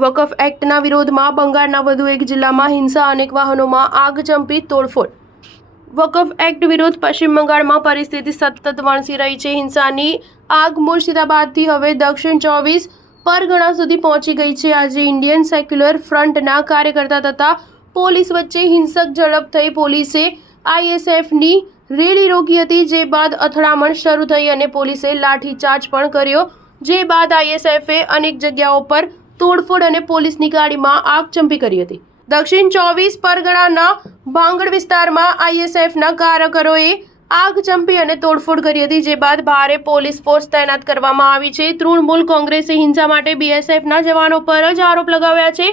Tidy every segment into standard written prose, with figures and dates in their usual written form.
વકફ એક્ટના વિરોધમાં બંગાળના વધુ એક જિલ્લામાં હિંસા, અનેક વાહનોમાં આગચંપી તોડફોડ. વકફ એક્ટ વિરુદ્ધ પશ્ચિમ બંગાળમાં પરિસ્થિતિ સતત વણસી રહી છે. હિંસાની આગ મુર્શિદાબાદથી હવે દક્ષિણ 24 પરગણા સુધી પહોંચી ગઈ છે. આજે ઇન્ડિયન સેક્યુલર ફ્રન્ટના કાર્યકર્તા તથા પોલીસ વચ્ચે હિંસક ઝડપ થઈ. પોલીસે આઈએસએફની રેલી રોકી હતી, જે બાદ અથડામણ શરૂ થઈ અને પોલીસે લાઠીચાર્જ પણ કર્યો. જે બાદ આઈએસએફે અનેક જગ્યાઓ પર તોડફોડ અને પોલીસની ગાડીમાં આગચંપી કરી હતી. દક્ષિણ 24 પરગણાના ભાંગડ વિસ્તારમાં આઈએસએફના કાર્યકરોએ આગચંપી અને તોડફોડ કરી હતી, જે બાદ ભારે પોલીસ ફોર્સ તૈનાત કરવામાં આવી છે. તૃણમૂલ કોંગ્રેસે હિંસા માટે બીએસએફના જવાનો પર જ આરોપ લગાવ્યા છે.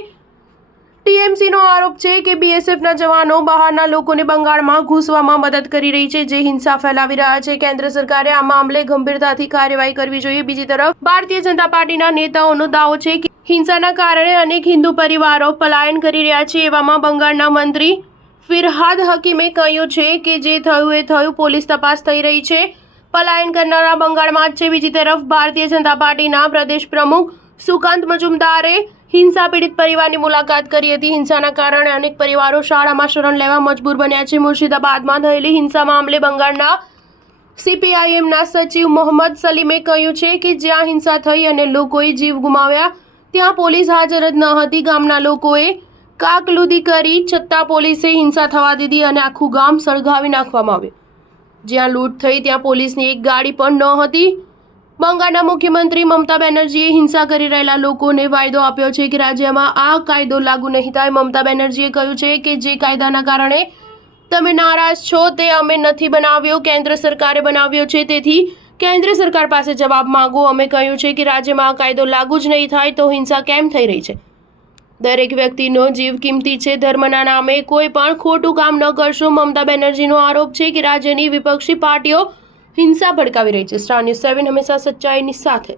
ટીએમસીનો આરોપ છે કે બીએસએફના જવાનો બહારના લોકોને બંગાળમાં ઘૂસવામાં મદદ કરી રહી છે, જે હિંસા ફેલાવી રહ્યા છે. કેન્દ્ર સરકારે આ મામલે ગંભીરતાથી કાર્યવાહી કરવી જોઈએ. બીજી તરફ ભારતીય જનતા પાર્ટીના નેતાઓનો દાવો છે કે હિંસાના કારણે અનેક હિન્દુ પરિવારો પલાયન કરી રહ્યા છે. એવામાં બંગાળના મંત્રી ફિરહાદ હકીમે કહ્યું છે કે જે થયું એ થયું, પોલીસ તપાસ થઈ રહી છે. પલાયન કરનારા બંગાળમાં જ છે. બીજી તરફ ભારતીય જનતા પાર્ટીના પ્રદેશ પ્રમુખ સુકાંત મજુમદારે હિંસા પીડિત પરિવારની મુલાકાત કરી હતી. હિંસાના કારણે અનેક પરિવારો શાળામાં શરણ લેવા મજબૂર બન્યા છે. મુર્શિદાબાદમાં થયેલી હિંસા મામલે બંગાળના સીપીઆઈએમના સચિવ મોહમ્મદ સલીમે કહ્યું છે કે જ્યાં હિંસા થઈ અને લોકોએ જીવ ગુમાવ્યા, ત્યાં પોલીસ હાજર જ ન હતી. ગામના લોકોએ કાકલુદી કરી છતાં પોલીસે હિંસા થવા દીધી અને આખું ગામ સળગાવી નાખવામાં આવ્યું. જ્યાં લૂંટ થઈ ત્યાં પોલીસની એક ગાડી પણ ન હતી. બંગાળના મુખ્યમંત્રી મમતા બેનર્જીએ હિંસા કરી રહેલા લોકોને વાયદો આપ્યો છે કે રાજ્યમાં આ કાયદો લાગુ નહીં થાય. મમતા બેનર્જીએ કહ્યું છે કે જે કાયદાના કારણે તમે નારાજ છો તે અમે નથી બનાવ્યો, કેન્દ્ર સરકારે બનાવ્યો છે. તેથી કેન્દ્ર સરકાર પાસે જવાબ માંગો. અમે કહ્યું છે કે રાજ્યમાં આ કાયદો લાગુ જ નહીં થાય તો હિંસા કેમ થઈ રહી છે? દરેક વ્યક્તિનો જીવ કિંમતી છે. ધર્મના નામે કોઈ પણ ખોટું કામ ન કરશો. મમતા બેનર્જીનો આરોપ છે કે રાજ્યની વિપક્ષી પાર્ટીઓ હિંસા ભડકાવી રહી છે. સ્ટાર ન્યૂઝ 7 હંમેશા સચ્ચાઈની સાથે.